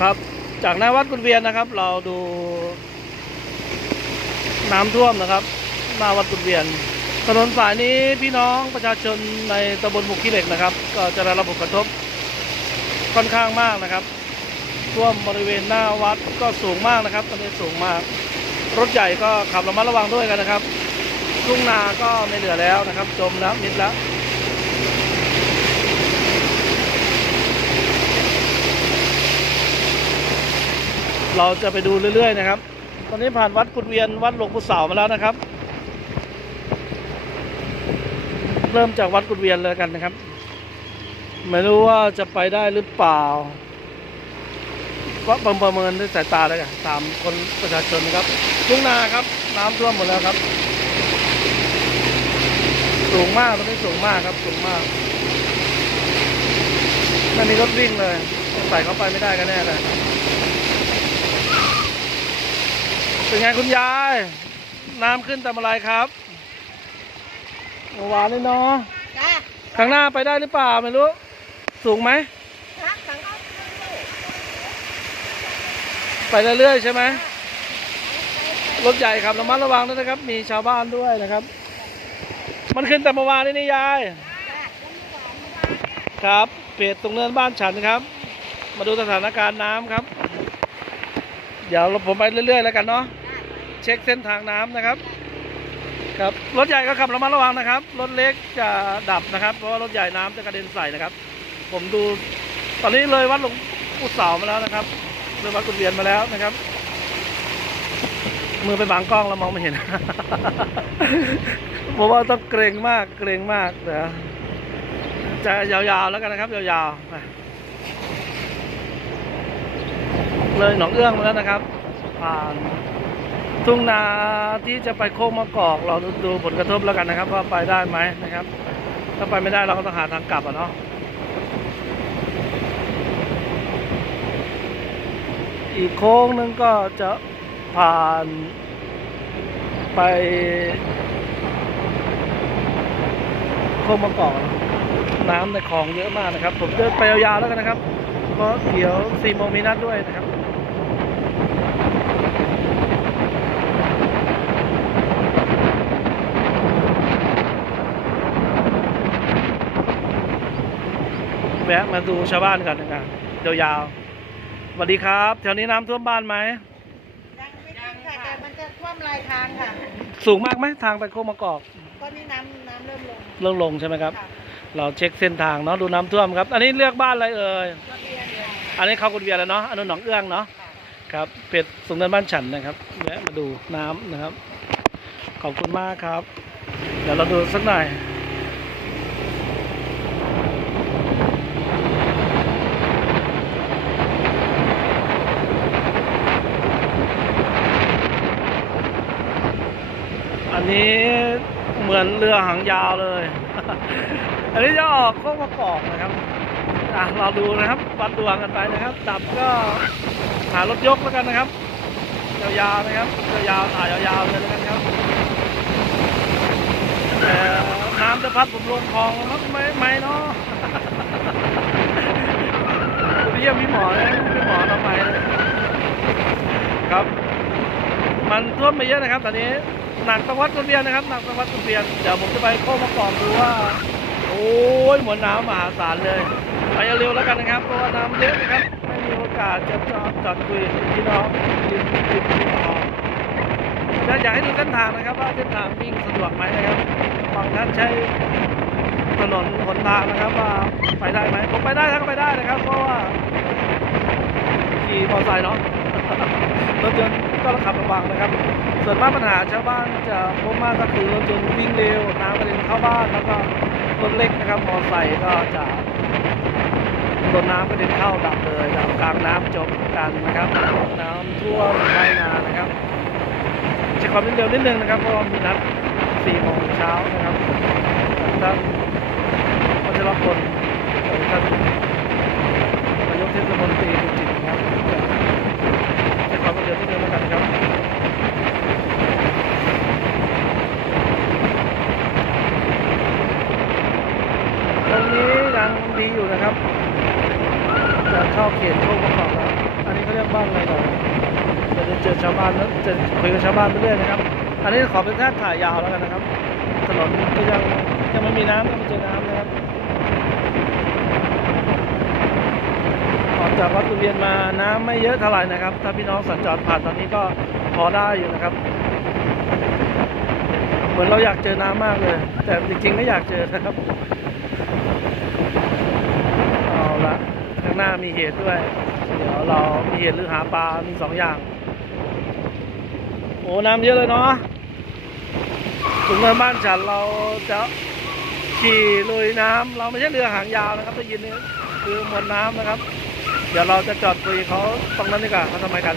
ครับ จากหน้าวัดกุนเวียนนะครับ เราดูน้ำท่วมนะครับ หน้าวัดกุนเวียน ถนนสายนี้พี่น้องประชาชนในตำบลบุกขี้เหล็กนะครับ ก็จะได้รับผลกระทบค่อนข้างมากนะครับ ท่วมบริเวณหน้าวัดก็สูงมากนะครับ ตอนนี้สูงมาก รถใหญ่ก็ขับระมัดระวังด้วยกันนะครับทุ่งนาก็ไม่เหลือแล้วนะครับ จมแล้วมิดแล้ว เราจะไปดูเรื่อย ๆ นะครับ ตอนนี้ผ่านวัดกุดเวียนวัดหลวงปู่เสามาแล้วนะครับ เริ่มจากวัดกุดเวียนเลยกันนะครับ ไม่รู้ว่าจะไปได้หรือเปล่าก็ประเมินด้วยสายตาเลยกันตามคนประชาชนนะครับทุ่งนาครับ น้ำท่วมหมดแล้วครับ สูงมากตอนนี้สูงมากครับ สูงมากไม่มีรถวิ่งเลยใส่เข้าไปไม่ได้กันแน่เลย เป็นไงคุณยาย น้ำขึ้นทำอะไรครับเมื่อวานนี่เนาะจ้าข้างหน้าไปได้หรือเปล่าไม่รู้ สูงไหมพักสังเขาไปเรื่อยๆใช่ไหมรถใหญ่ครับระมัดระวังด้วยนะครับ มีชาวบ้านด้วยนะครับ มันขึ้นแต่เมื่อวานนี่นี่ยาย ครับเพจตรงเนินบ้านฉันครับ มาดูสถานการณ์น้ำครับ เดี๋ยวผมไปเรื่อยๆ แล้วกันเนาะเช็คเส้นทางน้ำนะครับ ครับรถใหญ่ก็ขับระมัดระวังนะครับ รถเล็กจะดับนะครับ เพราะว่ารถใหญ่น้ำจะกระเด็นใส่นะครับ ผมดูตอนนี้เลยวัดหลวงปู่เสามาแล้วนะครับเลยวัดกุฎเวียนมาแล้วนะครับ มือไปบังกล้องแล้วมองไม่เห็นเพราะว่าต้องเกรงมากเกรงมากเดี๋ยวจะยาวๆแล้วกันนะครับ ยาวๆไป เลยหนองเอื้องมาแล้วนะครับผ่านทุ่งนาที่จะไปโค้งมะกอกเราดูผลกระทบแล้วกันนะครับ ว่าไปได้ไหมนะครับ ถ้าไปไม่ได้เราก็ต้องหาทางกลับอะเนาะอีกโค้งหนึงก็จะผ่านไปโค้งมะกอกน้ำในคลองเยอะมากนะครับ ผมเดินไปยาวๆแล้วกันนะครับ เพราะเดี๋ยวสี่โมงมีนัดด้วยนะครับ แวะมาดูชาวบ้านกันนะครับยาวๆสวัสดีครับ แถวนี้น้ำท่วมบ้านไหมยังไม่ถึงค่ะแต่มันจะท่วมลายทางค่ะ สูงมากไหมทางไปโคกมะกอกก็นี่น้ำน้ำเริ่มลงเริ่มลงใช่ไหมครับ ค่ะ เราเช็คเส้นทางเนาะดูน้ำท่วมครับ อันนี้เลือกบ้านอะไรเอ่ยก็เรียนเลยอันนี้เขากุดเวียนแล้วเนาะอันนู้นหนองเอื้องเนาะ ครับเป็ดสูงเนินบ้านฉันนะครับแวะมาดูน้ำนะครับ ขอบคุณมากครับ เดี๋ยวเราดูสักหน่อย นี้เหมือนเรือหางยาวเลย อันนี้จะออกโค้งมะกอกนะครับอะเราดูนะครับวัดดวงกันไปนะครับดับก็หารถยกแล้วกันนะครับ ยาวๆนะครับยาวๆถ่ายยาวๆเลยแล้วกันครับแต่น้ำจะพัดผมลงคลองมั้งไม่ไม่เนาะเยี่ยมพี่หมอเลยพี่หมอทำไมเลยครับ มันท่วมไปเยอะนะครับ ตอนนี้ หนักตะวัดกุเวียนนะครับหนักตะวัดกุเวียนเดี๋ยวผมจะไปโค้งมะกอกดูว่า โอ้ยมวลน้ำมหาศาลเลย ไปเร็วแล้วกันนะครับเพราะว่าน้ำเยอะนะครับไม่มีโอกาสจะจอดจอดคุยพี่น้องริมริมริมคลองจะอยากให้ดูเส้นทางนะครับว่าเส้นทางวิ่งสะดวกไหมนะครับบางท่านใช้ถนนหนทางนะครับว่าไปได้ไหมผมไปได้ถ้าก็ไปได้นะครับ เพราะว่าขี่มอเตอร์ไซค์เนาะรถยนต์ก็ขับระวังนะครับ ส่วนมากปัญหาชาวบ้านจะพบมากก็คือรถยนต์วิ่งเร็วน้ำกระเด็นเข้าบ้านแล้วก็รถเล็กนะครับมอไซค์ก็จะโดนน้ำกระเด็นเข้าดับเลยดับกลางน้ำจบกันนะครับน้ำท่วมไรนานะครับเช็คความเร็วนิดนึงนะครับเพราะว่ามีนัด4โมงเช้านะครับท่านวัชรพลเอ่อท่านนายกเทศมนตรีดุจิตนะครับเช็คความเร็วนิดนึงแล้วกันนะครับ ตรงนี้ยังดีอยู่นะครับ จะเข้าเขตโค้งประกอบแล้ว อัน เรียกบ้านอะไรหน่อย จะได้เจอชาวบ้านแล้วจะคุยกับชาวบ้านไปเรื่อยนะครับ อันนี้ขอเป็นแค่ถ่ายยาวแล้วกันนะครับ ถนนก็ยังยังไม่มีน้ำยังไม่เจอน้ำนะครับออกจากวัดกุเวียนมาน้ำไม่เยอะเท่าไหร่นะครับ ถ้าพี่น้องสัญจรผ่านตอนนี้ก็พอได้อยู่นะครับ เหมือนเราอยากเจอน้ำมากเลย แต่จริงๆไม่อยากเจอนะครับเอาละข้างหน้ามีเหตุด้วย เดี๋ยวเรามีเหตุหรือหาปลา มีสองอย่าง อ้น้ำเยอะเลยเนาะถึงเมือบ้านฉันเราจะขี่ลุยน้ำเราไม่ใช่เรือหางยาวนะครับได้ยินนี่คือมวลน้ำนะครับ เดี๋ยวเราจะจอดคุยเขาตรงนั้นดีกว่าเขาทำไมกัน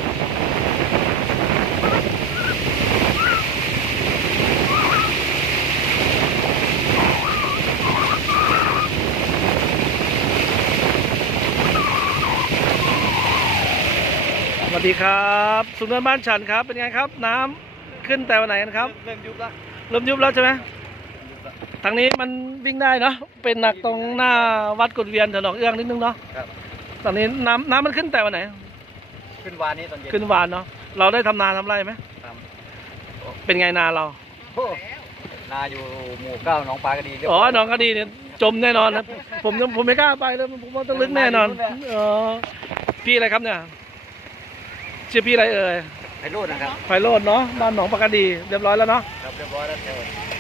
วัสดีครับสุนทรบ้านฉันครับ เป็นไงครับ น้ำขึ้นแต่วันไหนกันครับเริ่มยุบละเริ่มยุบแล้วใช่ไหมทางนี้มันวิ่งได้เนาะเป็นหนักตรงหน้าวัดกุดเวียนถนนเอื้องนิดนึงเนาะครับตอนนี้น้ำน้ำมันขึ้นแต่วันไหน ขึ้นวานนี้ตอนเย็นขึ้นวานเนาะเราได้ทำนาทำไรไหมครับเป็นไงนาเราโอ้นาอยู่หมู่เก้าหนองปลากระดีเรียบอ๋อร้ยหน้องก็ดีเนี่ยจมแน่นอนนะผมยังผมไม่กล้าไปเลยผมว่าต้องลึกแน่นอนเออพี่อะไรครับเนี่ย ชื่อพี่อะไรเอ่ยไพโรจน์นะครับไพโรดเนาะบ้านหนองปากกาดีเรียบร้อยแล้วเนาะครับเรียบร้อยแล้วเจอ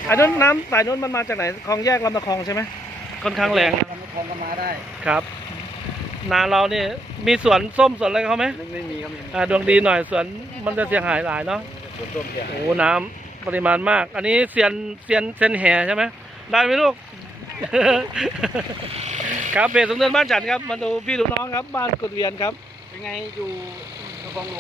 อันนั้นน้ำสายนู้นมันมาจากไหนคลองแยกลำตะคองใช่ไหมค่อนข้างแรงลำคลองก็มาได้ครับนาเรานี่มีสวนส้มสวนอะไรกับเขาไหมไม่ไม่มีครับไม่มีอ่าดวงดีหน่อยสวนมันจะเสียหายหลายเนาะสวนต้นเสียหายโอ้น้ำปริมาณมาก อันนี้เซียนเซียนเซียนแห่ใช่ไหมได้ไหมลูกครับเพจสมเด็จบ้านฉันครับมาดูพี่ดูน้องครับ บ้านกุดเวียนครับเป็นไงอยู่นครหลวง